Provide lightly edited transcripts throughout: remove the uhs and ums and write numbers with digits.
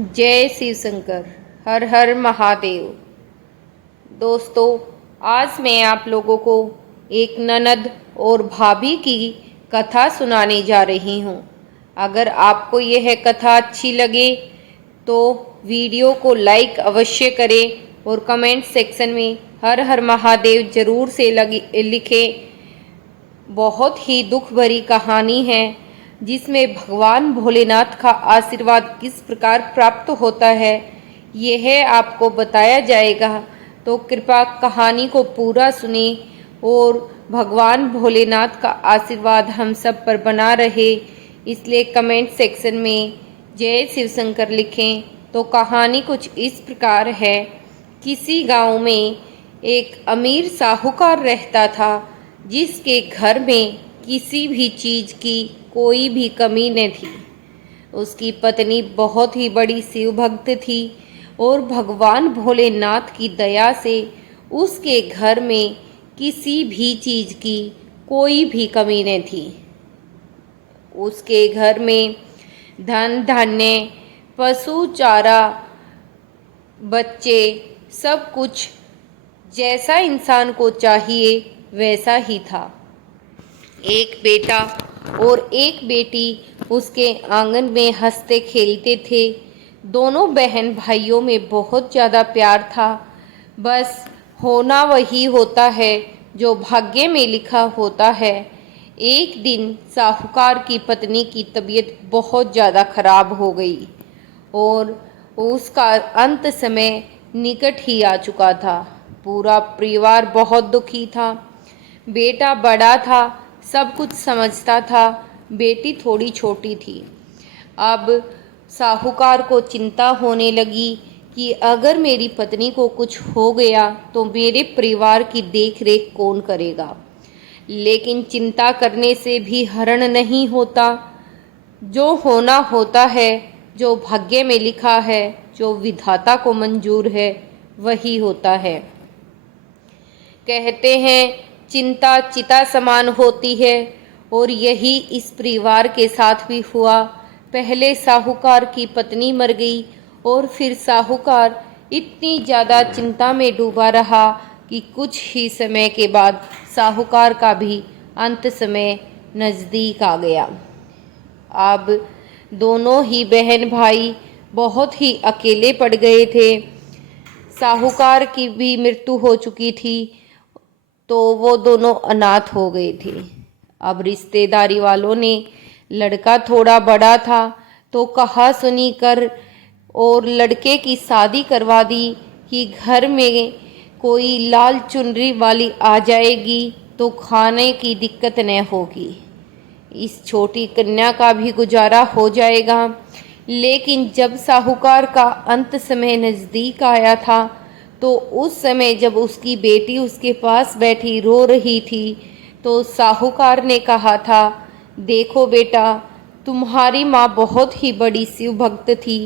जय शिव शंकर। हर हर महादेव। दोस्तों, आज मैं आप लोगों को एक ननद और भाभी की कथा सुनाने जा रही हूँ। अगर आपको यह कथा अच्छी लगे तो वीडियो को लाइक अवश्य करें और कमेंट सेक्शन में हर हर महादेव जरूर से लिखें। बहुत ही दुख भरी कहानी है जिसमें भगवान भोलेनाथ का आशीर्वाद किस प्रकार प्राप्त होता है यह आपको बताया जाएगा। तो कृपया कहानी को पूरा सुने और भगवान भोलेनाथ का आशीर्वाद हम सब पर बना रहे, इसलिए कमेंट सेक्शन में जय शिव शंकर लिखें। तो कहानी कुछ इस प्रकार है। किसी गांव में एक अमीर साहूकार रहता था जिसके घर में किसी भी चीज़ की कोई भी कमी न थी। उसकी पत्नी बहुत ही बड़ी शिव भक्त थी और भगवान भोलेनाथ की दया से उसके घर में किसी भी चीज़ की कोई भी कमी न थी। उसके घर में धन धान्य, पशु चारा, बच्चे, सब कुछ जैसा इंसान को चाहिए वैसा ही था। एक बेटा और एक बेटी उसके आंगन में हंसते खेलते थे। दोनों बहन भाइयों में बहुत ज़्यादा प्यार था। बस होना वही होता है जो भाग्य में लिखा होता है। एक दिन साहूकार की पत्नी की तबीयत बहुत ज़्यादा खराब हो गई और उसका अंत समय निकट ही आ चुका था। पूरा परिवार बहुत दुखी था। बेटा बड़ा था, सब कुछ समझता था, बेटी थोड़ी छोटी थी। अब साहूकार को चिंता होने लगी कि अगर मेरी पत्नी को कुछ हो गया तो मेरे परिवार की देख रेख कौन करेगा। लेकिन चिंता करने से भी हरण नहीं होता। जो होना होता है, जो भाग्य में लिखा है, जो विधाता को मंजूर है, वही होता है। कहते हैं चिंता चिता समान होती है और यही इस परिवार के साथ भी हुआ। पहले साहूकार की पत्नी मर गई और फिर साहूकार इतनी ज़्यादा चिंता में डूबा रहा कि कुछ ही समय के बाद साहूकार का भी अंत समय नज़दीक आ गया। अब दोनों ही बहन भाई बहुत ही अकेले पड़ गए थे। साहूकार की भी मृत्यु हो चुकी थी तो वो दोनों अनाथ हो गए थे। अब रिश्तेदारी वालों ने, लड़का थोड़ा बड़ा था तो कहा सुनी कर और लड़के की शादी करवा दी कि घर में कोई लाल चुनरी वाली आ जाएगी तो खाने की दिक्कत न होगी, इस छोटी कन्या का भी गुजारा हो जाएगा। लेकिन जब साहूकार का अंत समय नज़दीक आया था तो उस समय जब उसकी बेटी उसके पास बैठी रो रही थी तो साहूकार ने कहा था, देखो बेटा, तुम्हारी माँ बहुत ही बड़ी शिव भक्त थी।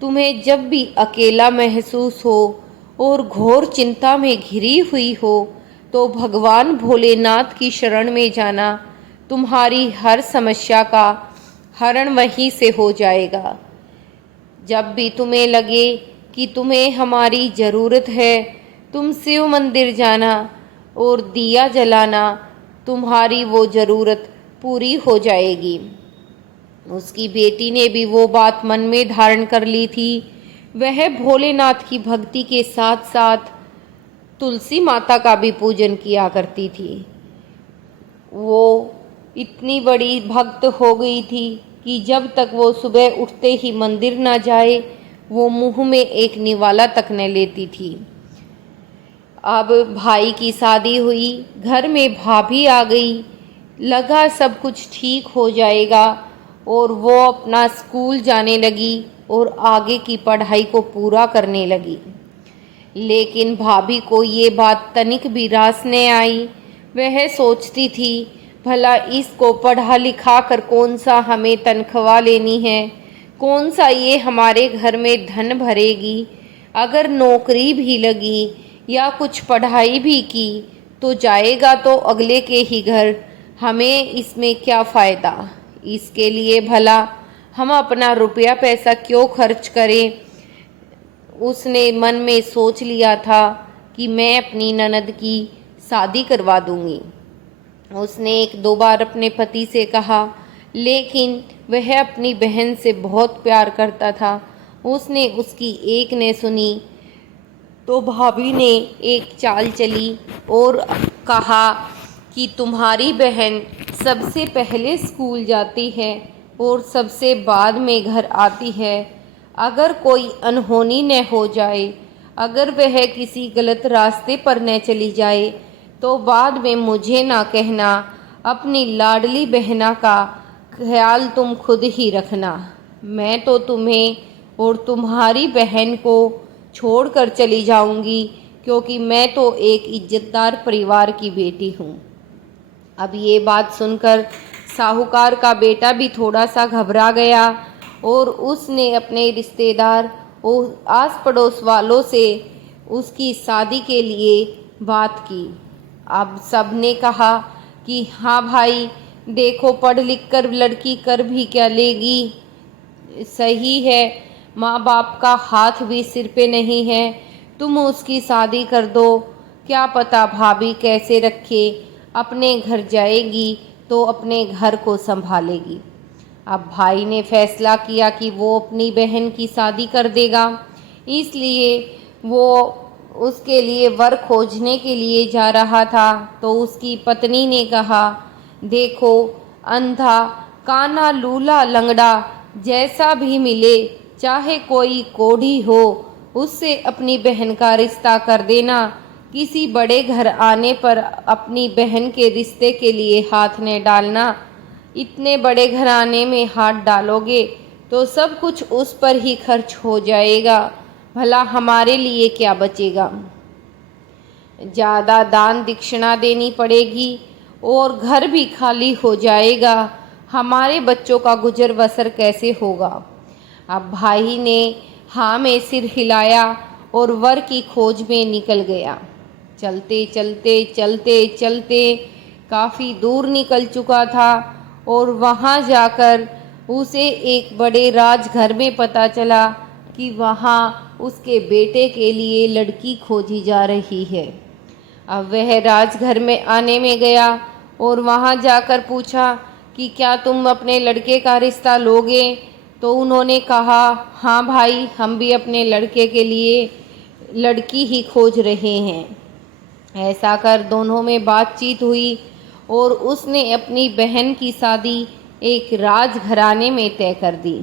तुम्हें जब भी अकेला महसूस हो और घोर चिंता में घिरी हुई हो तो भगवान भोलेनाथ की शरण में जाना। तुम्हारी हर समस्या का हरण वहीं से हो जाएगा। जब भी तुम्हें लगे कि तुम्हें हमारी ज़रूरत है, तुम शिव मंदिर जाना और दिया जलाना, तुम्हारी वो ज़रूरत पूरी हो जाएगी। उसकी बेटी ने भी वो बात मन में धारण कर ली थी। वह भोलेनाथ की भक्ति के साथ साथ तुलसी माता का भी पूजन किया करती थी। वो इतनी बड़ी भक्त हो गई थी कि जब तक वो सुबह उठते ही मंदिर ना जाए वो मुंह में एक निवाला तक न लेती थी। अब भाई की शादी हुई, घर में भाभी आ गई, लगा सब कुछ ठीक हो जाएगा और वो अपना स्कूल जाने लगी और आगे की पढ़ाई को पूरा करने लगी। लेकिन भाभी को ये बात तनिक भी रास न आई। वह सोचती थी, भला इसको पढ़ा लिखा कर कौन सा हमें तनख्वाह लेनी है, कौन सा ये हमारे घर में धन भरेगी। अगर नौकरी भी लगी या कुछ पढ़ाई भी की तो जाएगा तो अगले के ही घर, हमें इसमें क्या फ़ायदा। इसके लिए भला हम अपना रुपया पैसा क्यों खर्च करें। उसने मन में सोच लिया था कि मैं अपनी ननद की शादी करवा दूंगी। उसने एक दो बार अपने पति से कहा, लेकिन वह अपनी बहन से बहुत प्यार करता था। उसने उसकी एक ने सुनी तो भाभी ने एक चाल चली और कहा कि तुम्हारी बहन सबसे पहले स्कूल जाती है और सबसे बाद में घर आती है। अगर कोई अनहोनी न हो जाए, अगर वह किसी गलत रास्ते पर न चली जाए तो बाद में मुझे ना कहना। अपनी लाडली बहना का ख्याल तुम खुद ही रखना। मैं तो तुम्हें और तुम्हारी बहन को छोड़कर चली जाऊंगी, क्योंकि मैं तो एक इज्जतदार परिवार की बेटी हूँ। अब ये बात सुनकर साहूकार का बेटा भी थोड़ा सा घबरा गया और उसने अपने रिश्तेदार और आस पड़ोस वालों से उसकी शादी के लिए बात की। अब सब ने कहा कि हाँ भाई, देखो पढ़ लिख कर लड़की कर भी क्या लेगी। सही है, माँ बाप का हाथ भी सिर पे नहीं है, तुम उसकी शादी कर दो। क्या पता भाभी कैसे रखे, अपने घर जाएगी तो अपने घर को संभालेगी। अब भाई ने फैसला किया कि वो अपनी बहन की शादी कर देगा, इसलिए वो उसके लिए वर खोजने के लिए जा रहा था। तो उसकी पत्नी ने कहा, देखो अंधा काना लूला लंगड़ा जैसा भी मिले, चाहे कोई कोढ़ी हो, उससे अपनी बहन का रिश्ता कर देना। किसी बड़े घर आने पर अपनी बहन के रिश्ते के लिए हाथ न डालना। इतने बड़े घराने में हाथ डालोगे तो सब कुछ उस पर ही खर्च हो जाएगा, भला हमारे लिए क्या बचेगा। ज़्यादा दान दक्षिणा देनी पड़ेगी और घर भी खाली हो जाएगा। हमारे बच्चों का गुजर बसर कैसे होगा। अब भाई ने हाँ में सिर हिलाया और वर की खोज में निकल गया। चलते चलते चलते चलते काफ़ी दूर निकल चुका था और वहाँ जाकर उसे एक बड़े राजघर में पता चला कि वहाँ उसके बेटे के लिए लड़की खोजी जा रही है। अब वह राजघर में आने में गया और वहाँ जाकर पूछा कि क्या तुम अपने लड़के का रिश्ता लोगे। तो उन्होंने कहा, हाँ भाई, हम भी अपने लड़के के लिए लड़की ही खोज रहे हैं। ऐसा कर दोनों में बातचीत हुई और उसने अपनी बहन की शादी एक राजघराने में तय कर दी।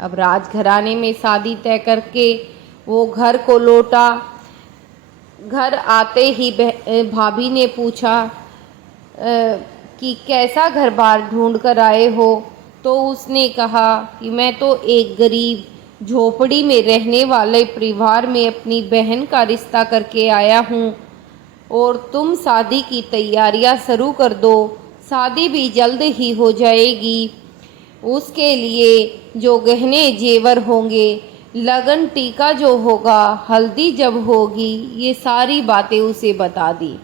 अब राजघराने में शादी तय करके वो घर को लौटा। घर आते ही भाभी ने पूछा कि कैसा घर बार ढूंढ कर आए हो। तो उसने कहा कि मैं तो एक गरीब झोपड़ी में रहने वाले परिवार में अपनी बहन का रिश्ता करके आया हूँ और तुम शादी की तैयारियां शुरू कर दो, शादी भी जल्द ही हो जाएगी। उसके लिए जो गहने जेवर होंगे, लगन टीका जो होगा, हल्दी जब होगी, ये सारी बातें उसे बता दी।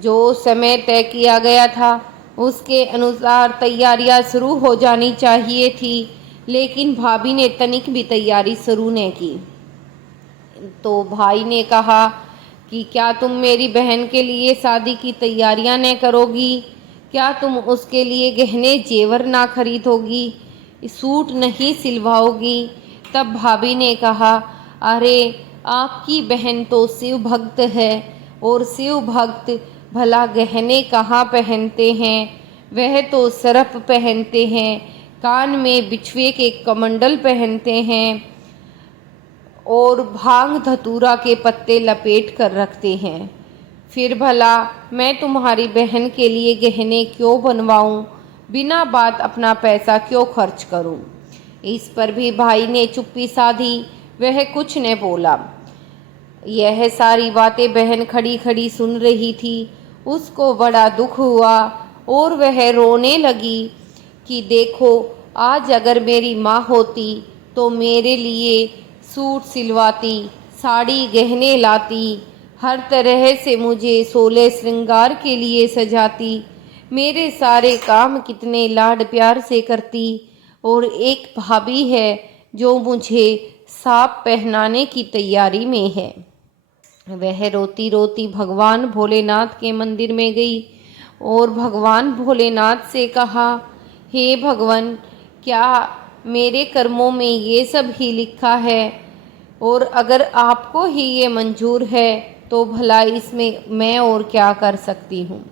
जो समय तय किया गया था उसके अनुसार तैयारियां शुरू हो जानी चाहिए थी, लेकिन भाभी ने तनिक भी तैयारी शुरू नहीं की। तो भाई ने कहा कि क्या तुम मेरी बहन के लिए शादी की तैयारियां न करोगी, क्या तुम उसके लिए गहने जेवर ना खरीदोगी, सूट नहीं सिलवाओगी। तब भाभी ने कहा, अरे आपकी बहन तो शिव भक्त है और शिव भक्त भला गहने कहाँ पहनते हैं, वह तो सरप पहनते हैं, कान में बिछुए के कमंडल पहनते हैं और भांग धतूरा के पत्ते लपेट कर रखते हैं। फिर भला मैं तुम्हारी बहन के लिए गहने क्यों बनवाऊं, बिना बात अपना पैसा क्यों खर्च करूं। इस पर भी भाई ने चुप्पी साधी, वह कुछ न बोला। यह सारी बातें बहन खड़ी खड़ी सुन रही थी। उसको बड़ा दुख हुआ और वह रोने लगी कि देखो, आज अगर मेरी माँ होती तो मेरे लिए सूट सिलवाती, साड़ी गहने लाती, हर तरह से मुझे सोलह श्रृंगार के लिए सजाती, मेरे सारे काम कितने लाड प्यार से करती। और एक भाभी है जो मुझे साप पहनाने की तैयारी में है। वह रोती रोती भगवान भोलेनाथ के मंदिर में गई और भगवान भोलेनाथ से कहा, हे भगवान, क्या मेरे कर्मों में ये सब ही लिखा है? और अगर आपको ही ये मंजूर है तो भला इसमें मैं और क्या कर सकती हूँ।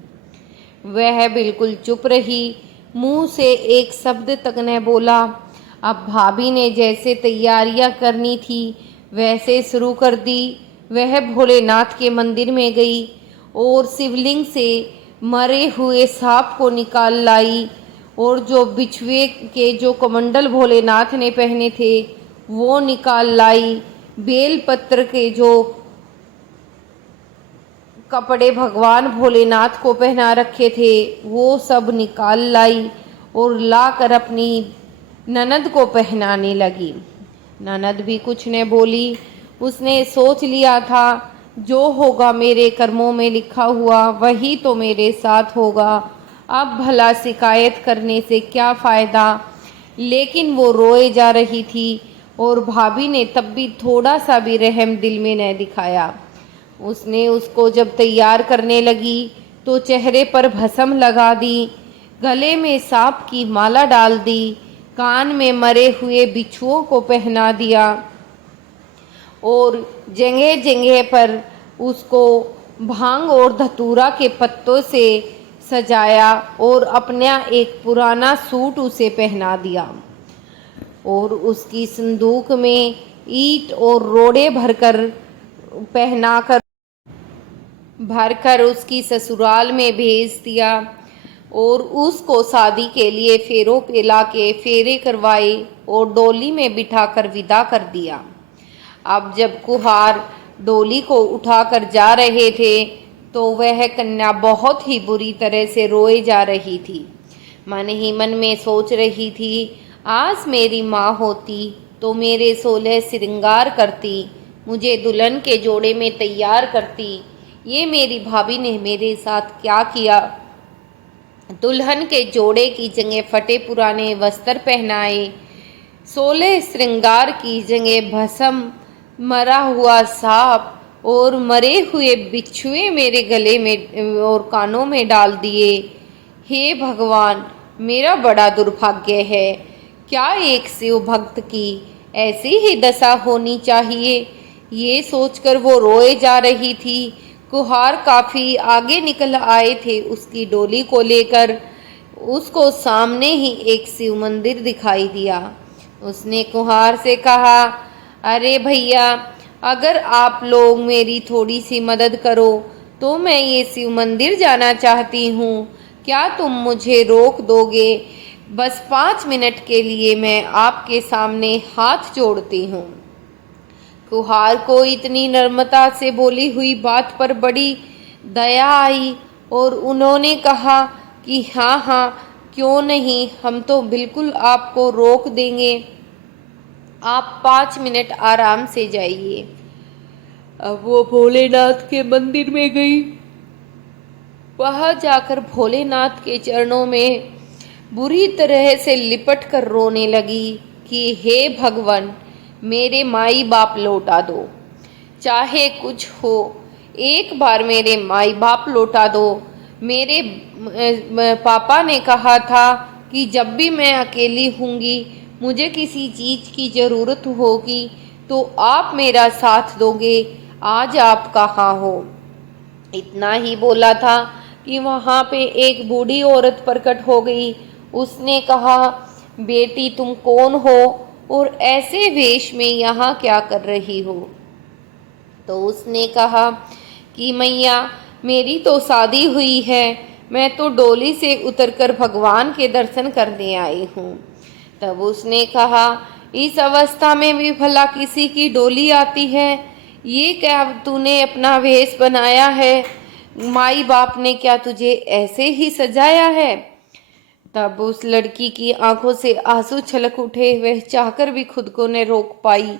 वह बिल्कुल चुप रही, मुंह से एक शब्द तक न बोला। अब भाभी ने जैसे तैयारियां करनी थी वैसे शुरू कर दी। वह भोलेनाथ के मंदिर में गई और शिवलिंग से मरे हुए सांप को निकाल लाई और जो बिछुए के जो कमंडल भोलेनाथ ने पहने थे वो निकाल लाई। बेलपत्र के जो कपड़े भगवान भोलेनाथ को पहना रखे थे वो सब निकाल लाई और लाकर अपनी ननद को पहनाने लगी। ननद भी कुछ न बोली। उसने सोच लिया था जो होगा मेरे कर्मों में लिखा हुआ वही तो मेरे साथ होगा, अब भला शिकायत करने से क्या फ़ायदा। लेकिन वो रोए जा रही थी और भाभी ने तब भी थोड़ा सा भी रहम दिल में न दिखाया। उसने उसको जब तैयार करने लगी तो चेहरे पर भस्म लगा दी, गले में सांप की माला डाल दी, कान में मरे हुए बिच्छुओं को पहना दिया और जगह जगह पर उसको भांग और धतूरा के पत्तों से सजाया और अपना एक पुराना सूट उसे पहना दिया और उसकी संदूक में ईंट और रोड़े भरकर उसकी ससुराल में भेज दिया और उसको शादी के लिए फेरों पे लाके फेरे करवाए और डोली में बिठाकर विदा कर दिया। अब जब कुहार डोली को उठाकर जा रहे थे तो वह कन्या बहुत ही बुरी तरह से रोए जा रही थी। मन ही मन में सोच रही थी, आज मेरी माँ होती तो मेरे 16 श्रृंगार करती, मुझे दुल्हन के जोड़े में तैयार करती। ये मेरी भाभी ने मेरे साथ क्या किया। दुल्हन के जोड़े की जगह फटे पुराने वस्त्र पहनाए, 16 श्रृंगार की जगह भस्म, मरा हुआ सांप और मरे हुए बिच्छुए मेरे गले में और कानों में डाल दिए। हे भगवान, मेरा बड़ा दुर्भाग्य है। क्या एक शिव भक्त की ऐसी ही दशा होनी चाहिए। ये सोचकर वो रोए जा रही थी। कुहार काफ़ी आगे निकल आए थे उसकी डोली को लेकर। उसको सामने ही एक शिव मंदिर दिखाई दिया। उसने कुहार से कहा, अरे भैया, अगर आप लोग मेरी थोड़ी सी मदद करो तो मैं ये शिव मंदिर जाना चाहती हूँ, क्या तुम मुझे रोक दोगे? बस 5 मिनट के लिए मैं आपके सामने हाथ जोड़ती हूँ। कुहार को इतनी नम्रता से बोली हुई बात पर बड़ी दया आई और उन्होंने कहा कि हाँ हाँ, क्यों नहीं, हम तो बिल्कुल आपको रोक देंगे, आप 5 मिनट आराम से जाइए। अब वो भोलेनाथ के मंदिर में गई। वहां जाकर भोलेनाथ के चरणों में बुरी तरह से लिपट कर रोने लगी कि हे भगवान, मेरे माई बाप लौटा दो, चाहे कुछ हो, एक बार मेरे माई बाप लौटा दो। मेरे पापा ने कहा था कि जब भी मैं अकेली होंगी, मुझे किसी चीज़ की ज़रूरत होगी तो आप मेरा साथ दोगे। आज आप कहाँ हो? इतना ही बोला था कि वहाँ पे एक बूढ़ी औरत प्रकट हो गई। उसने कहा, बेटी तुम कौन हो और ऐसे वेश में यहाँ क्या कर रही हो? तो उसने कहा कि मैया, मेरी तो शादी हुई है, मैं तो डोली से उतरकर भगवान के दर्शन करने आई हूँ। तब उसने कहा, इस अवस्था में भी भला किसी की डोली आती है? ये क्या तूने अपना वेश बनाया है? माई बाप ने क्या तुझे ऐसे ही सजाया है? तब उस लड़की की आंखों से आंसू छलक उठे। वह चाहकर भी खुद को न रोक पाई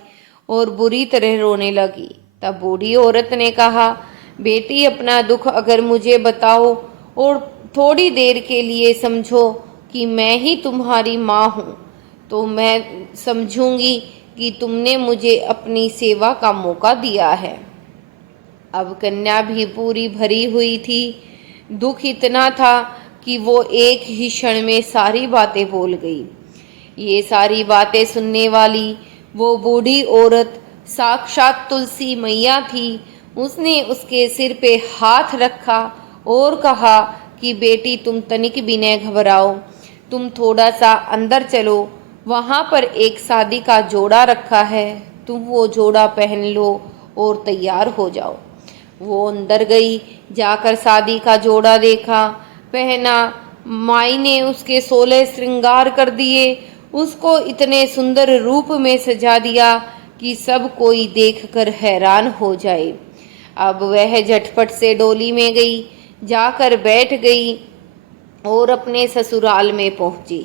और बुरी तरह रोने लगी। तब बूढ़ी औरत ने कहा, बेटी अपना दुख अगर मुझे बताओ और थोड़ी देर के लिए समझो कि मैं ही तुम्हारी माँ हूँ, तो मैं समझूंगी कि तुमने मुझे अपनी सेवा का मौका दिया है। अब कन्या भी पूरी भरी हुई थी। दुख इतना था कि वो एक ही क्षण में सारी बातें बोल गई। ये सारी बातें सुनने वाली वो बूढ़ी औरत साक्षात तुलसी मैया थी। उसने उसके सिर पे हाथ रखा और कहा कि बेटी, तुम तनिक भी न घबराओ, तुम थोड़ा सा अंदर चलो, वहाँ पर एक शादी का जोड़ा रखा है, तुम वो जोड़ा पहन लो और तैयार हो जाओ। वो अंदर गई, जाकर शादी का जोड़ा देखा, पहना। माई ने उसके 16 श्रृंगार कर दिए, उसको इतने सुंदर रूप में सजा दिया कि सब कोई देखकर हैरान हो जाए। अब वह झटपट से डोली में गई, जाकर बैठ गई और अपने ससुराल में पहुंची।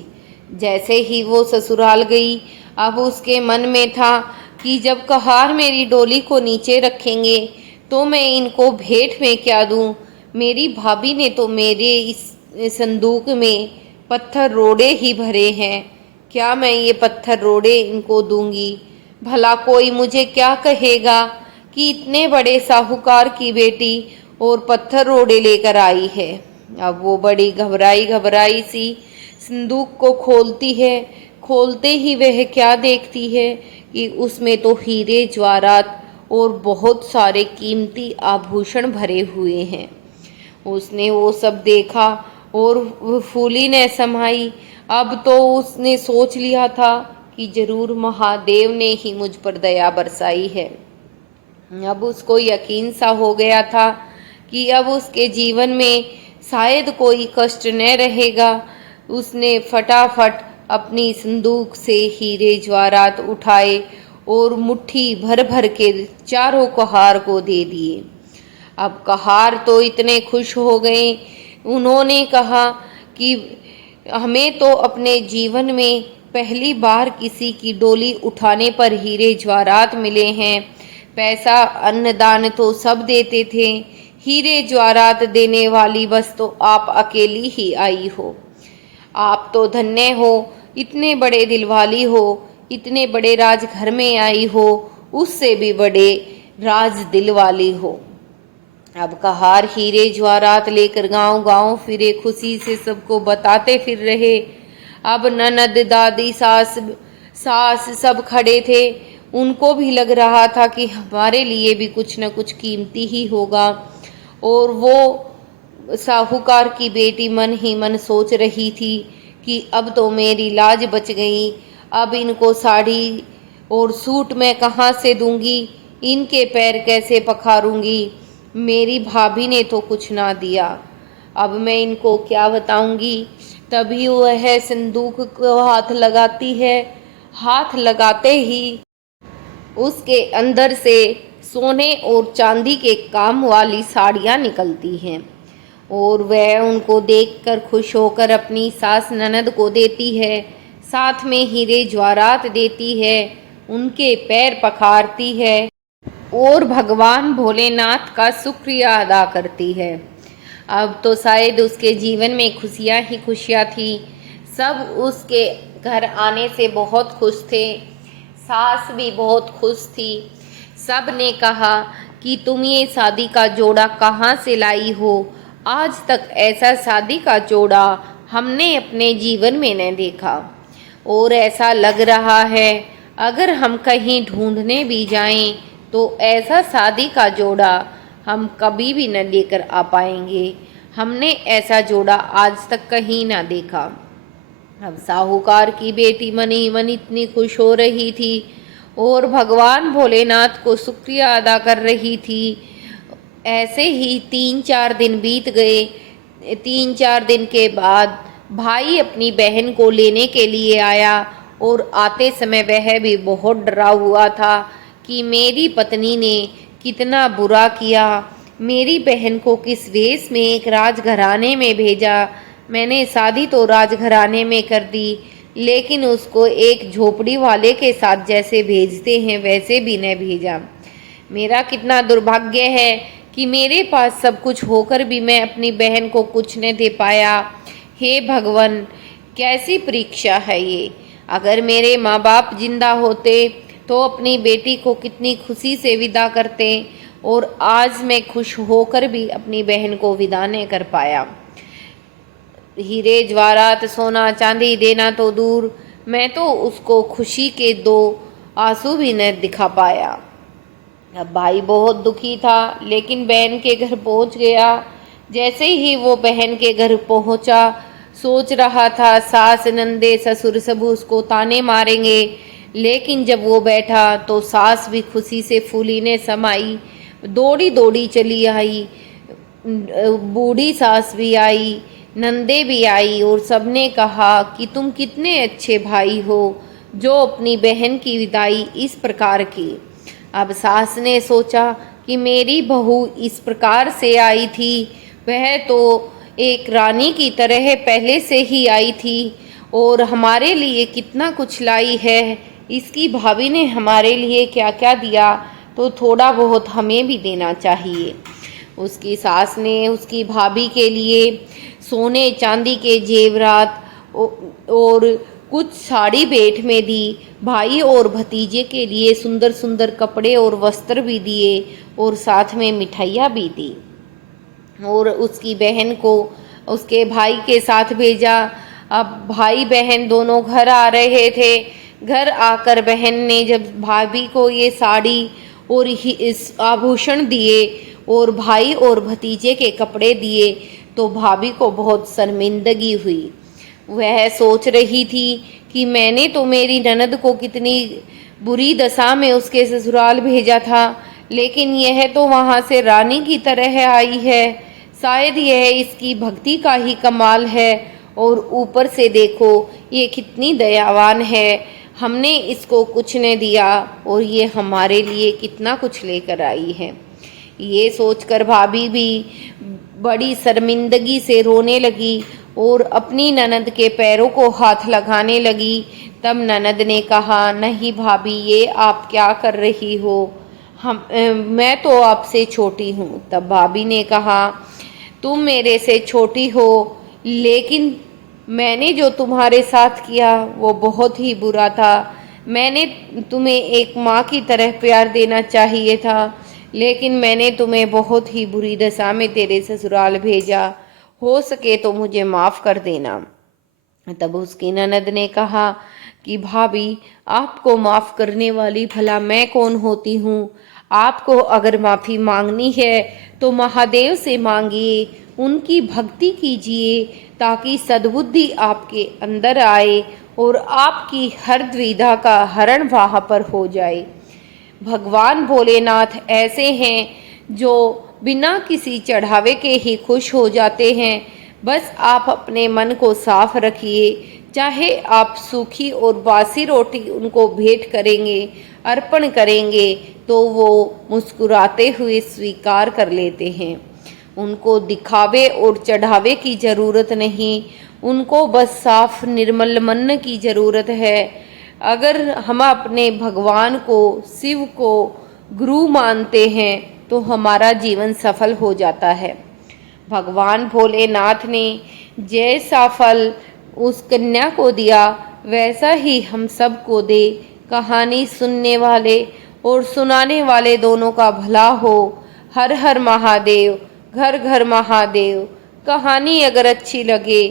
जैसे ही वो ससुराल गई, अब उसके मन में था कि जब कहार मेरी डोली को नीचे रखेंगे तो मैं इनको भेंट में क्या दूं। मेरी भाभी ने तो मेरे इस संदूक में पत्थर रोड़े ही भरे हैं, क्या मैं ये पत्थर रोड़े इनको दूंगी? भला कोई मुझे क्या कहेगा कि इतने बड़े साहूकार की बेटी और पत्थर रोड़े लेकर आई है। अब वो बड़ी घबराई घबराई सी संदूक को खोलती है। खोलते ही वह क्या देखती है कि उसमें तो हीरे जवाहरात और बहुत सारे कीमती आभूषण भरे हुए हैं। उसने वो सब देखा और फूली न समाई। अब तो उसने सोच लिया था कि जरूर महादेव ने ही मुझ पर दया बरसाई है। अब उसको यकीन सा हो गया था कि अब उसके जीवन में शायद कोई कष्ट न रहेगा। उसने फटाफट अपनी संदूक से हीरे जवाहरात उठाए और मुट्ठी भर भर के चारों कहार को दे दिए। अब कहार तो इतने खुश हो गए, उन्होंने कहा कि हमें तो अपने जीवन में पहली बार किसी की डोली उठाने पर हीरे जवाहरात मिले हैं। पैसा अन्नदान तो सब देते थे, हीरे जवाहरात देने वाली बस तो आप अकेली ही आई हो। आप तो धन्य हो, इतने बड़े दिलवाली हो, इतने बड़े राजघर में आई हो, उससे भी बड़े राज दिल वाली हो। अब कहार हीरे जवाहरात लेकर गांव गांव फिरे, खुशी से सबको बताते फिर रहे। अब ननद, दादी, सास सब खड़े थे। उनको भी लग रहा था कि हमारे लिए भी कुछ न कुछ कीमती ही होगा। और वो साहूकार की बेटी मन ही मन सोच रही थी कि अब तो मेरी लाज बच गई। अब इनको साड़ी और सूट मैं कहाँ से दूंगी, इनके पैर कैसे पखारूंगी? मेरी भाभी ने तो कुछ ना दिया, अब मैं इनको क्या बताऊंगी? तभी वह संदूक को हाथ लगाती है। हाथ लगाते ही उसके अंदर से सोने और चांदी के काम वाली साड़ियाँ निकलती हैं और वह उनको देखकर खुश होकर अपनी सास ननद को देती है, साथ में हीरे जवाहरात देती है, उनके पैर पखारती है और भगवान भोलेनाथ का शुक्रिया अदा करती है। अब तो शायद उसके जीवन में खुशियाँ ही खुशियाँ थी। सब उसके घर आने से बहुत खुश थे, सास भी बहुत खुश थी। सब ने कहा कि तुम ये शादी का जोड़ा कहाँ से लाई हो? आज तक ऐसा शादी का जोड़ा हमने अपने जीवन में न देखा और ऐसा लग रहा है अगर हम कहीं ढूंढने भी जाएं तो ऐसा शादी का जोड़ा हम कभी भी न लेकर आ पाएंगे। हमने ऐसा जोड़ा आज तक कहीं ना देखा। अब साहूकार की बेटी मन ही मन इतनी खुश हो रही थी और भगवान भोलेनाथ को शुक्रिया अदा कर रही थी। ऐसे ही 3-4 दिन बीत गए। 3-4 दिन के बाद भाई अपनी बहन को लेने के लिए आया और आते समय वह भी बहुत डरा हुआ था कि मेरी पत्नी ने कितना बुरा किया, मेरी बहन को किस वेश में एक राजघराने में भेजा। मैंने शादी तो राजघराने में कर दी, लेकिन उसको एक झोपड़ी वाले के साथ जैसे भेजते हैं वैसे भी न भेजा। मेरा कितना दुर्भाग्य है कि मेरे पास सब कुछ होकर भी मैं अपनी बहन को कुछ न दे पाया। हे भगवान, कैसी परीक्षा है ये। अगर मेरे माँ बाप जिंदा होते तो अपनी बेटी को कितनी खुशी से विदा करते, और आज मैं खुश होकर भी अपनी बहन को विदा नहीं कर पाया। हीरे जवाहरात सोना चांदी देना तो दूर, मैं तो उसको खुशी के 2 आंसू भी न दिखा पाया। अब भाई बहुत दुखी था, लेकिन बहन के घर पहुंच गया। जैसे ही वो बहन के घर पहुंचा, सोच रहा था सास नंदे ससुर सब उसको ताने मारेंगे, लेकिन जब वो बैठा तो सास भी खुशी से फूली ने समाई, दौड़ी दौड़ी चली आई। बूढ़ी सास भी आई, नंदे भी आई, और सबने कहा कि तुम कितने अच्छे भाई हो जो अपनी बहन की विदाई इस प्रकार की। अब सास ने सोचा कि मेरी बहू इस प्रकार से आई थी, वह तो एक रानी की तरह पहले से ही आई थी और हमारे लिए कितना कुछ लाई है। इसकी भाभी ने हमारे लिए क्या क्या दिया, तो थोड़ा बहुत हमें भी देना चाहिए। उसकी सास ने उसकी भाभी के लिए सोने चांदी के जेवरात और कुछ साड़ी भेंट में दी। भाई और भतीजे के लिए सुंदर सुंदर कपड़े और वस्त्र भी दिए, और साथ में मिठाइयाँ भी दी। और उसकी बहन को उसके भाई के साथ भेजा। अब भाई बहन दोनों घर आ रहे थे। घर आकर बहन ने जब भाभी को ये साड़ी और इस आभूषण दिए और भाई और भतीजे के कपड़े दिए, तो भाभी को बहुत शर्मिंदगी हुई। वह सोच रही थी कि मैंने तो मेरी ननद को कितनी बुरी दशा में उसके ससुराल भेजा था, लेकिन यह तो वहाँ से रानी की तरह आई है। शायद यह इसकी भक्ति का ही कमाल है, और ऊपर से देखो ये कितनी दयावान है। हमने इसको कुछ न दिया और ये हमारे लिए कितना कुछ लेकर आई है। ये सोचकर भाभी भी बड़ी शर्मिंदगी से रोने लगी और अपनी ननद के पैरों को हाथ लगाने लगी। तब ननद ने कहा, नहीं भाभी, ये आप क्या कर रही हो, मैं तो आपसे छोटी हूँ। तब भाभी ने कहा, तुम मेरे से छोटी हो, लेकिन मैंने जो तुम्हारे साथ किया वो बहुत ही बुरा था। मैंने तुम्हें एक माँ की तरह प्यार देना चाहिए था, लेकिन मैंने तुम्हें बहुत ही बुरी दशा में तेरे ससुराल भेजा। हो सके तो मुझे माफ़ कर देना। तब उसकी ननद ने कहा कि भाभी, आपको माफ़ करने वाली भला मैं कौन होती हूँ। आपको अगर माफ़ी मांगनी है तो महादेव से मांगिए, उनकी भक्ति कीजिए, ताकि सद्बुद्धि आपके अंदर आए और आपकी हर द्विधा का हरण वहाँ पर हो जाए। भगवान भोलेनाथ ऐसे हैं जो बिना किसी चढ़ावे के ही खुश हो जाते हैं। बस आप अपने मन को साफ रखिए, चाहे आप सूखी और बासी रोटी उनको भेंट करेंगे, अर्पण करेंगे, तो वो मुस्कुराते हुए स्वीकार कर लेते हैं। उनको दिखावे और चढ़ावे की ज़रूरत नहीं, उनको बस साफ निर्मल मन की ज़रूरत है। अगर हम अपने भगवान को, शिव को गुरु मानते हैं तो हमारा जीवन सफल हो जाता है। भगवान भोलेनाथ ने जैसा फल उस कन्या को दिया, वैसा ही हम सब को दे। कहानी सुनने वाले और सुनाने वाले दोनों का भला हो। हर हर महादेव, घर घर महादेव। कहानी अगर अच्छी लगे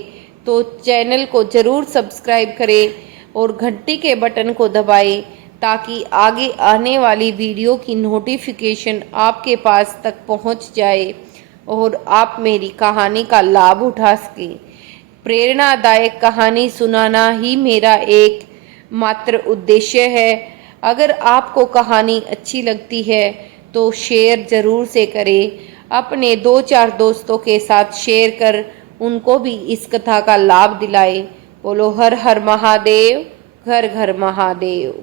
तो चैनल को ज़रूर सब्सक्राइब करें और घंटी के बटन को दबाएं, ताकि आगे आने वाली वीडियो की नोटिफिकेशन आपके पास तक पहुंच जाए और आप मेरी कहानी का लाभ उठा सकें। प्रेरणादायक कहानी सुनाना ही मेरा एक मात्र उद्देश्य है। अगर आपको कहानी अच्छी लगती है तो शेयर ज़रूर से करें। अपने 2-4 दोस्तों के साथ शेयर कर उनको भी इस कथा का लाभ दिलाएं। बोलो हर हर महादेव, घर घर महादेव।